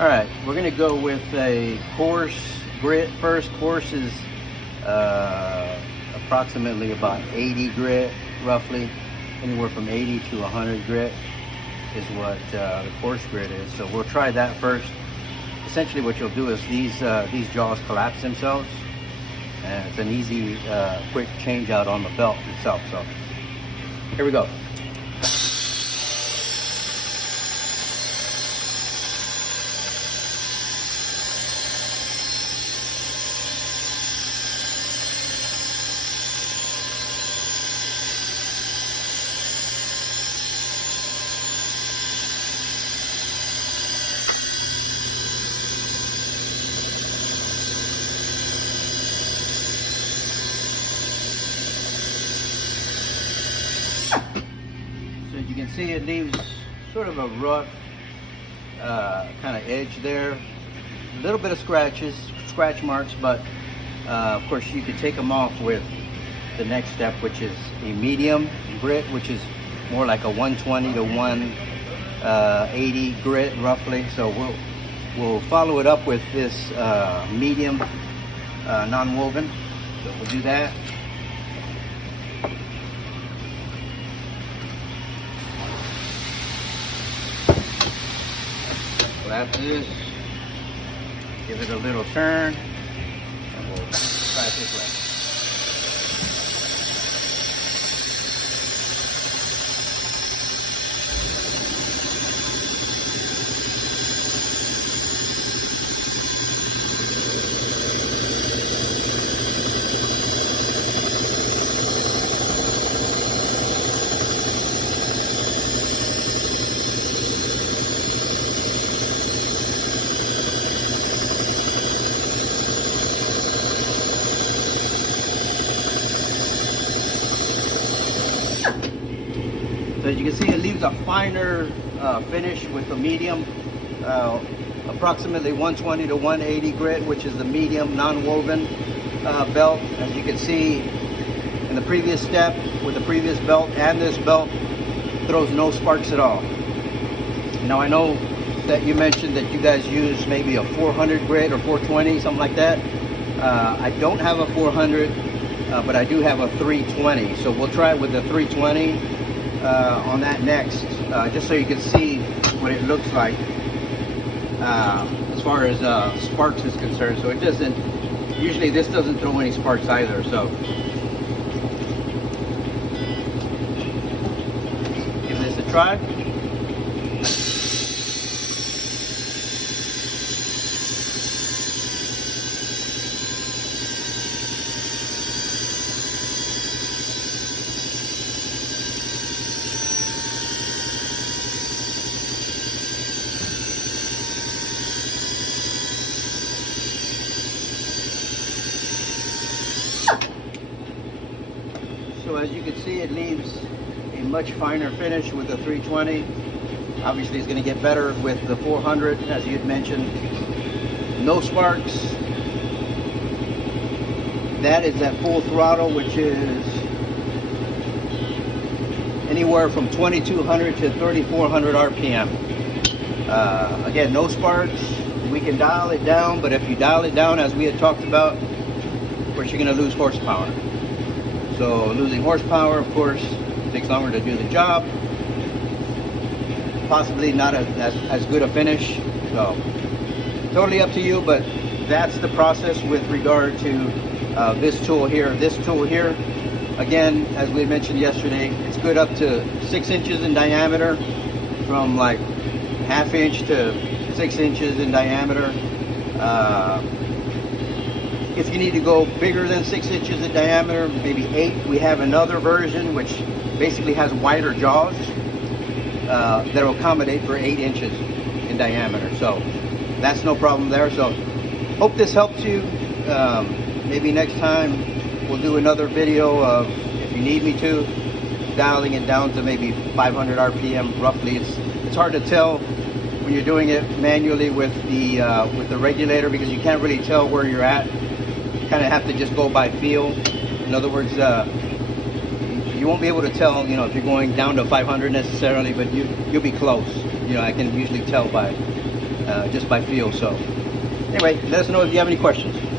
All right, we're gonna go with a coarse grit first. Coarse is approximately about 80 grit, roughly. Anywhere from 80 to 100 grit is what the coarse grit is. So we'll try that first. Essentially what you'll do is these jaws collapse themselves, and it's an easy, quick change out on the belt itself. So here we go. So as you can see, it leaves sort of a rough kind of edge there. A little bit of scratch marks, but of course you could take them off with the next step, which is a medium grit, which is more like a 120 to 180 grit roughly. So we'll follow it up with this medium non-woven. So we'll do that. Grab this, give it a little turn, and we'll try it this way. So as you can see, it leaves a finer finish with the medium, approximately 120 to 180 grit, which is the medium non-woven belt. As you can see in the previous step, with the previous belt and this belt, throws no sparks at all. Now I know that you mentioned that you guys use maybe a 400 grit or 420, something like that. I don't have a 400, but I do have a 320. So we'll try it with the 320. On that next, just so you can see what it looks like as far as sparks is concerned. So it doesn't, usually this doesn't throw any sparks either. So give this a try. So as you can see, it leaves a much finer finish with the 320. Obviously it's going to get better with the 400, as you had mentioned. No sparks. That is at full throttle, which is anywhere from 2200 to 3400 RPM. Again, no sparks. We can dial it down, but if you dial it down, as we had talked about, of course you're going to lose horsepower. So losing horsepower, of course, takes longer to do the job. Possibly not as good a finish. So totally up to you, but that's the process with regard to this tool here. This tool here, again, as we mentioned yesterday, it's good up to 6 inches in diameter, from like 1/2 inch to 6 inches in diameter. If you need to go bigger than 6 inches in diameter, maybe 8, we have another version which basically has wider jaws that will accommodate for 8 inches in diameter. So that's no problem there. So hope this helps you. Maybe next time we'll do another video of, if you need me to, dialing it down to maybe 500 RPM roughly. It's hard to tell when you're doing it manually with the regulator, because you can't really tell where you're at. Kind of have to just go by feel. In other words, you won't be able to tell, you know, if you're going down to 500 necessarily, but you'll be close. You know, I can usually tell by just by feel. So anyway, let us know if you have any questions.